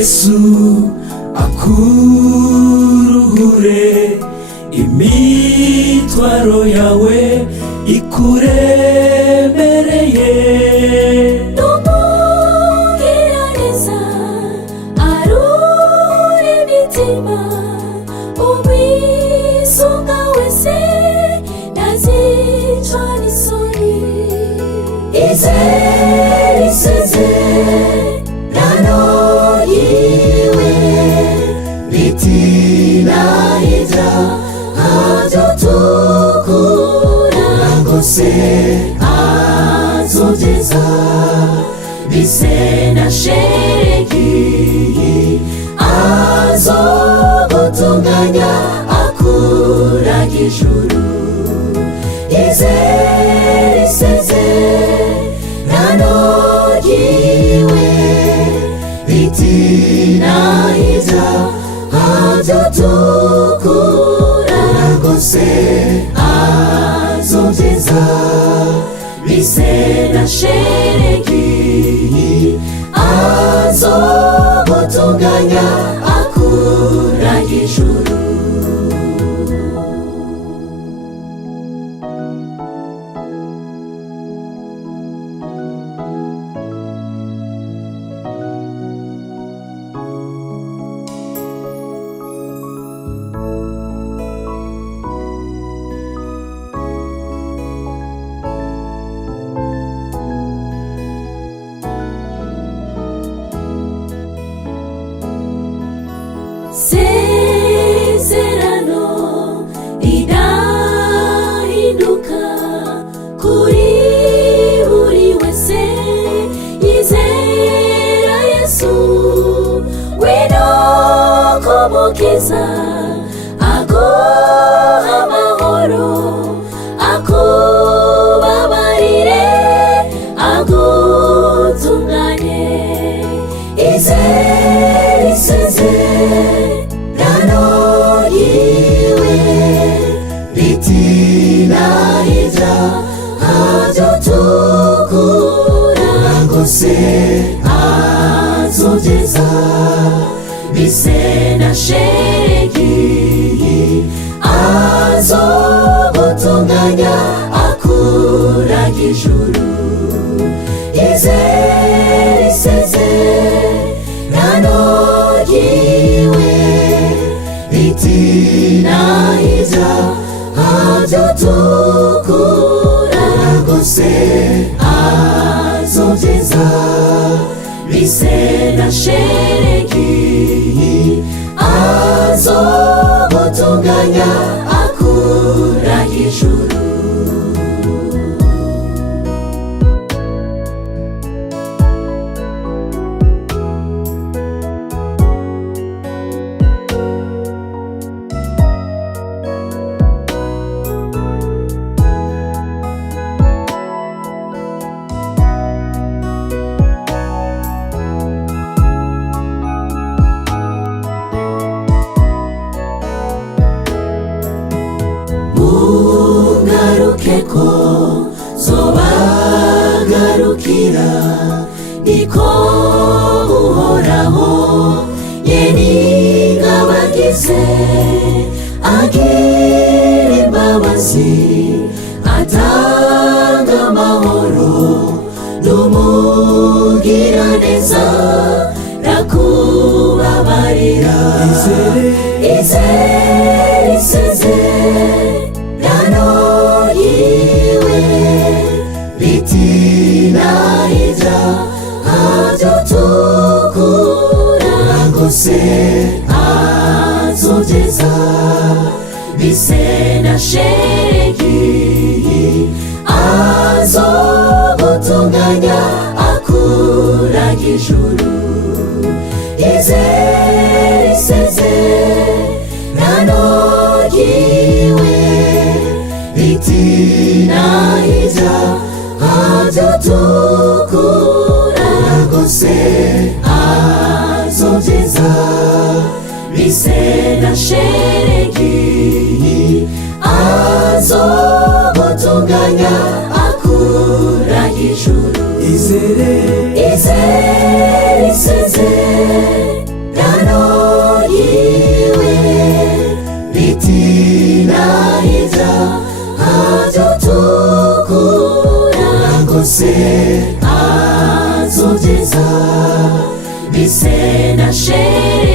Yesu akuruhure imitwaro yawe ikuremereye. N'umugiraneza arura imitima, umwisunga wese ntazicwa n'isoni. Izere isezerano yiwe ritinahira azotukura rwose azogeza bise na sheregi azogutunganya akuraga ijuru. Izere isezerano yiwe ritinahira azotukura rwose azogeza bise na sheregi azogutunganya akuraga ijuru. Sezerano ridahinduka kuri buri wese yizera Yesu. Wino kumukiza aguha amahoro, akubabarire agutunganye. Izere isezerano yiwe ritinahira azotukura rwose azogeza bise na sheregi azogutunganya akuraga ijuru. Izere isezerano yiwe ritinahira azotukura rwose azogeza bise na sheregi azogutunganya akuraga ijuru. Mungarukeko zobagarukira niko uhoraho yenigabagize agira imbabazi atanga amahoro n'umugiraneza rakubabarira. Izere isezerano yiwe ritinahira azotukura rwose azogeza bise na sheregi azogutunganya akuraga ijuru. Izere isezerano yiwe ritinahira azotukura rwose azogeza bise na sheregi azogutunganya akuraga ijuru. Izere isezerano azogeza mise na sheregiwe